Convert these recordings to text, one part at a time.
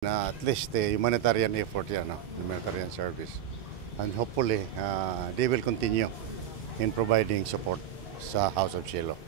Na at least humanitarian effort yan, no? Humanitarian service. And hopefully, they will continue in providing support sa House of Shiloh.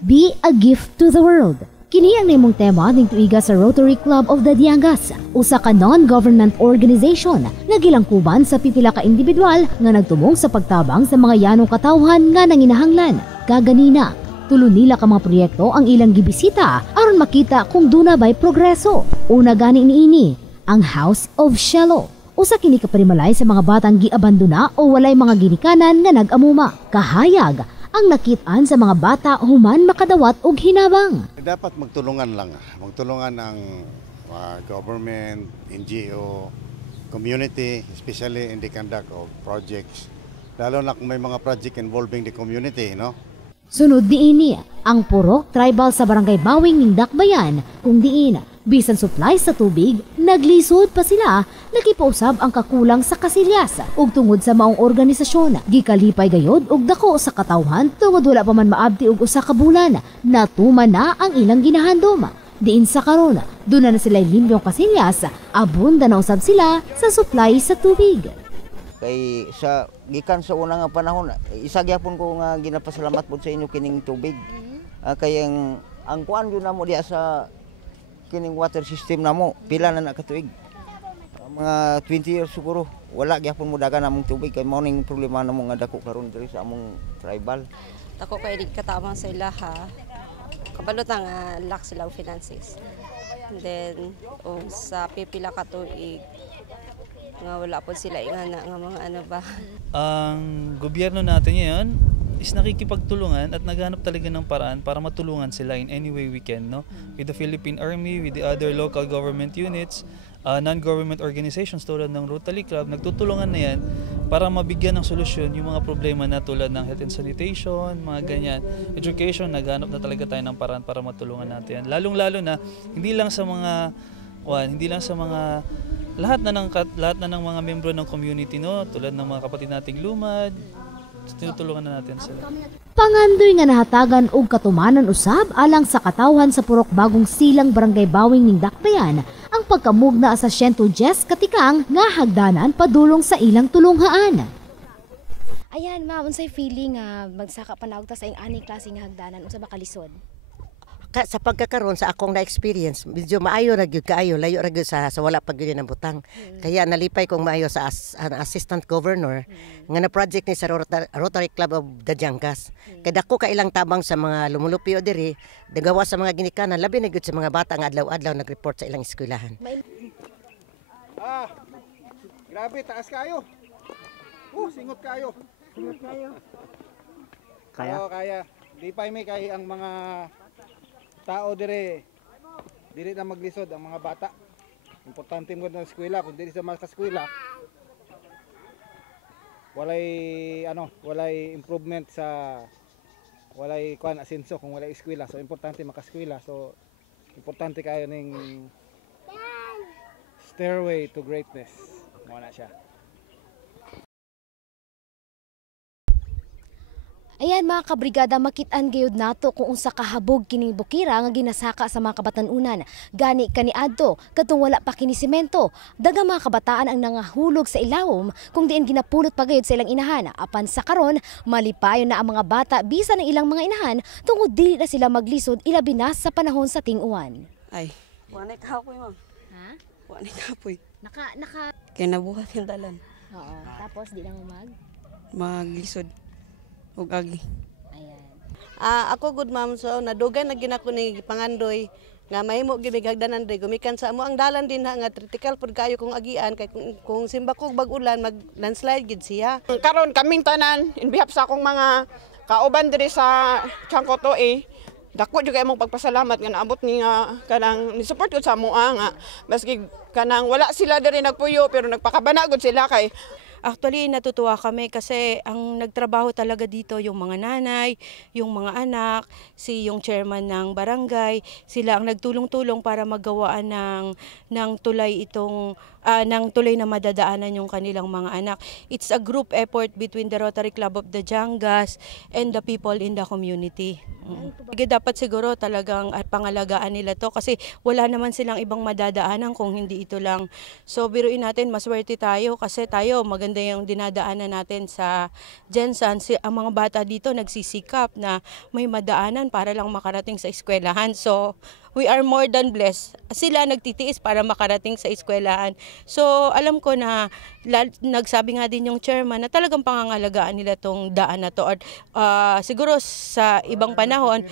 Be a gift to the world. Kini ang nimong tema ning tuiga sa Rotary Club of the Diangas, usa ka non-government organization nga gilangkuban sa pipila ka individual nga nagtumong sa pagtabang sa mga yanong katawhan nga nanginahanglan. Kaganina, tulo nila ka mga proyekto ang ilang gibisita aron makita kung duna ba'y progreso. Una gani niini, ang House of Shiloh. Usa kini ka panimalay sa mga batang giabandona o walay mga ginikanan nga nag-amuma. Kahayag ang nakitaan sa mga bata human makadawat og hinabang. Dapat magtulungan lang. Magtulungan ang government, NGO, community, especially in the conduct of projects. Lalo na kung may mga project involving the community, no? Sunod diini ang Purok Tribal sa Barangay Bawing ning Dakbayan kung diin bisan supply sa tubig naglisod pa sila nakipausab ang kakulang sa kasilyas ug tungod sa maong organisasyon gikalipay gayod og dako sa katawhan tungod wala pa man maabti og usa ka bulan natuman na ang ilang ginahandom diin sa karon duna na sila limbyong kasilyas abunda na usab sila sa supply sa tubig. Kay sa gikan sa una nga panahon isa gyapon ko nga ginapasalamat pud sa inyo kining tubig. Kay ang kuan gyud namo diya sa kining water system namo pila na nakatuig. Mga 20 years siguro wala gyapon mo dagan namong tubig kay mao ning problema namo nga dako karon diri sa among tribal. Dako kay di katama sa ilaha. Kabalot nga lack sila og finances. And then sa pipila ka tuig nga wala po sila ingana nga mga ano ba. Ang gobyerno natin ngayon is nakikipagtulungan at naghanap talaga ng paraan para matulungan sila in any way we can, no? With the Philippine Army, with the other local government units, non-government organizations tulad ng Rotary Club, nagtutulungan na yan para mabigyan ng solusyon yung mga problema na tulad ng health and sanitation, mga ganyan. Education, naghanap na talaga tayo ng paraan para matulungan natin yan. Lalong-lalo na, hindi lang sa mga lahat na ng mga membro ng community, no, tulad ng mga kapatid nating lumad, tinutulungan na natin sila. Pangandoy nga nahatagan og katumanan usab alang sa katawhan sa Purok Bagong Silang Barangay Bawing ning Dakbayan ang pagkamugna sa 110 katikang nga hagdanan padulong sa ilang tulonghaan. Ayan ma'am, unsay feeling nga magsaka panawag ta sa ing ani klase nga hagdanan unsa ba kalisod? Sa pagkakaroon sa akong na-experience, medyo maayo ra gyud kaayo, layo ra gyud sa wala pag gyud ng butang. Kaya nalipay kong maayo sa assistant governor nga na project ni sa Rotary Club of the Diangas. Kay dako ka ilang tabang sa mga lumulupyo diri, dagawa sa mga ginikanan, labi na gyud sa mga bata nga adlaw-adlaw nagreport sa ilang eskwelahan. Grabe taas kayo. Singot kayo. Singot kayo. Kaya? Oo, kaya. Di pa may kay ang mga tao dire na maglisod ang mga bata. Importante mo na eskwela kung diri sa mga eskwela walay improvement sa walay kuan asenso kung walay eskwela. So importante maka-eskwela. So importante kayo ning stairway to greatness. Mo na siya. Ayan mga kabrigada, makit-an gayud nato kung unsa kahabog kining bukira nga ginasaka sa mga kabatanunan. Gani kaniadto kadtong wala pa kini semento. Daghang mga kabataan ang nangahulog sa ilawom kung diin ginapulot pa gayud sa ilang inahan. Apan sa karon, malipayon na ang mga bata bisan ng ilang mga inahan tungod dili na sila maglisod ilabi na sa panahon sa ting-uwan. Ay, wala kapoy ma'am. Ha? Wala kapoy. Naka Kaya nabuhat yung dalan. Oo, tapos di na Maglisod. Ug agi. Ayan. Ako good ma'am, so nadugay na ginako ni pangandoy nga mahimo gibig hagdanan dre gumikan sa amo ang dalan din nga critical pud kayo kung agian kay kung simbakog bag-ulan mag landslide gid siya. Karon kaming tanan in behalf sa akong mga kauban diri sa Changkoto dako jud kay among pagpasalamat nga naabot ni nga kanang ni support gud sa amo nga maski kanang wala sila diri nagpuyo pero nagpakabana gud sila kay Actually, natutuwa kami kasi ang nagtrabaho talaga dito yung mga nanay, yung mga anak, yung chairman ng barangay, sila ang nagtulong-tulong para maggawaan ng tulay ng tulay na madadaanan yung kanilang mga anak. It's a group effort between the Rotary Club of the Diangas and the people in the community. Dapat siguro talagang pangalagaan nila to kasi wala naman silang ibang madadaanan kung hindi ito lang. So biruin natin, maswerte tayo kasi tayo maganda yung dinadaanan natin sa Jensan. Ang mga bata dito nagsisikap na may madaanan para lang makarating sa eskwelahan. So we are more than blessed. Sila nagtitiis para makarating sa eskwelahan. So alam ko na nagsabi nga din yung chairman na talagang pangangalagaan nila tong daan na to. Or siguro sa ibang panahon,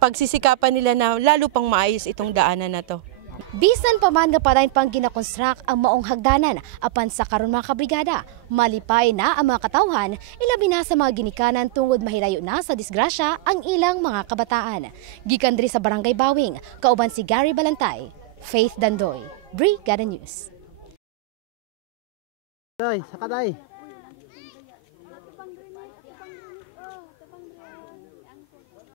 pagsisikapan nila na lalo pang maayos itong daanan na to. Bisan pa man nga parayn pang ginakonstruct ang maong hagdanan apan sa karon mga kabrigada, malipay na ang mga katawhan, ilabi na sa mga ginikanan tungod mahilayo na sa disgrasya ang ilang mga kabataan. Gikan diri sa Barangay Bawing, kauban si Gary Balantay, Faith Dandoy, Brigada News. Sakatay.